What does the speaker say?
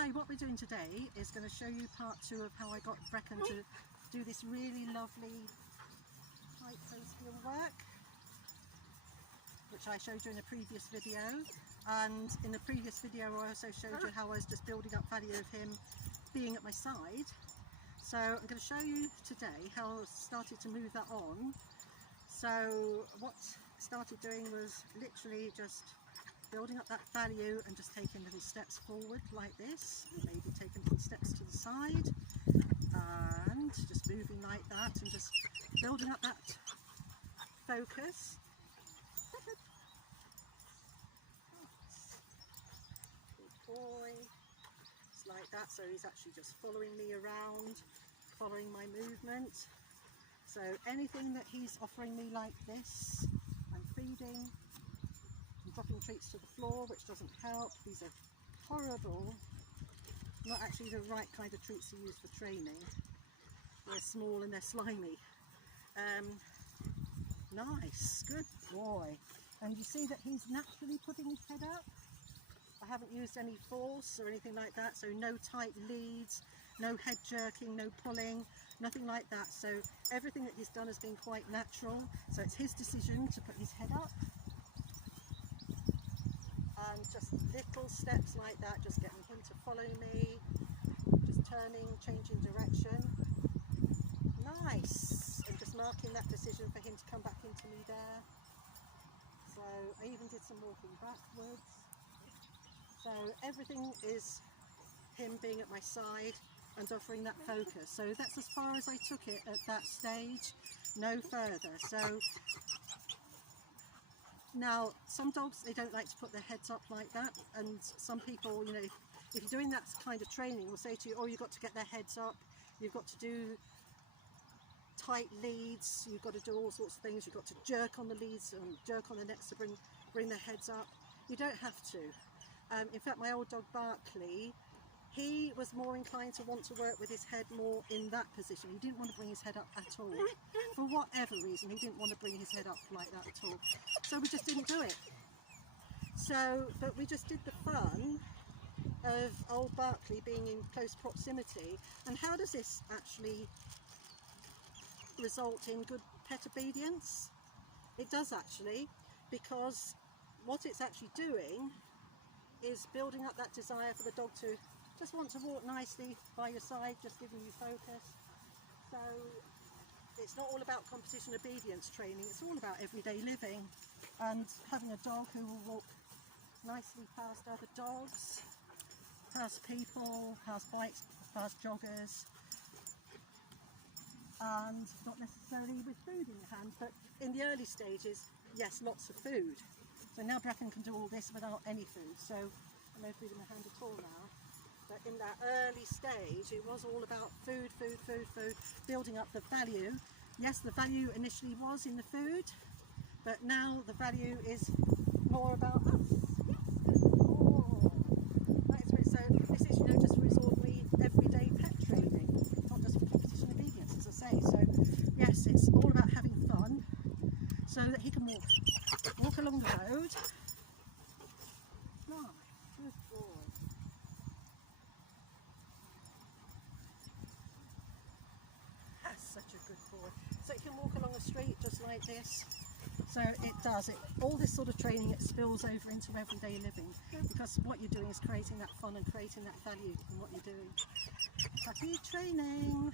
Hi, what we're doing today is going to show you part 2 of how I got Breacan to do this really lovely tight hose heel work, which I showed you in a previous video. And in the previous video I also showed you how I was just building up value of him being at my side. So I'm going to show you today how I started to move that on. So what I started doing was literally just building up that value and just taking little steps forward like this, maybe taking little steps to the side and just moving like that and just building up that focus. Good boy. It's like that, so he's actually just following me around, following my movement. So anything that he's offering me like this, I'm feeding. I'm dropping treats to the floor, which doesn't help. These are horrible, not actually the right kind of treats to use for training. They're small and they're slimy. Nice, good boy. And you see that he's naturally putting his head up. I haven't used any force or anything like that, so no tight leads, no head jerking, no pulling, nothing like that. So everything that he's done has been quite natural. So it's his decision to put his head up. And just little steps like that, just getting him to follow me, just turning, changing direction. Nice! And just marking that decision for him to come back into me there. So I even did some walking backwards. So everything is him being at my side and offering that focus. So that's as far as I took it at that stage, no further. So now, some dogs, they don't like to put their heads up like that, and some people, you know, if you're doing that kind of training, will say to you, oh, you've got to get their heads up, you've got to do tight leads, you've got to do all sorts of things, you've got to jerk on the leads and jerk on the necks to bring their heads up. You don't have to. In fact, my old dog Barkley, he was more inclined to want to work with his head more in that position. He didn't want to bring his head up at all. For whatever reason, he didn't want to bring his head up like that at all. So we just didn't do it. So, but we just did the fun of old Barkley being in close proximity. And how does this actually result in good pet obedience? It does actually, because what it's actually doing is building up that desire for the dog to just want to walk nicely by your side, just giving you focus. So it's not all about competition obedience training, it's all about everyday living and having a dog who will walk nicely past other dogs, past people, past bikes, past joggers, and not necessarily with food in your hand, but in the early stages, yes, lots of food. So now Breacan can do all this without any food, so no food in my hand at all now. But in that early stage, it was all about food, food, food, food, building up the value. Yes, the value initially was in the food, but now the value is more about us. Yes, oh, that is really, so this is, you know, just for his ordinary everyday pet training, not just for competition obedience, as I say. So yes, it's all about having fun, so that he can walk along the road. Nice, good boy. Such a good boy. So you can walk along the street just like this. So it does, all this sort of training, it spills over into everyday living, because what you're doing is creating that fun and creating that value in what you're doing. Happy training!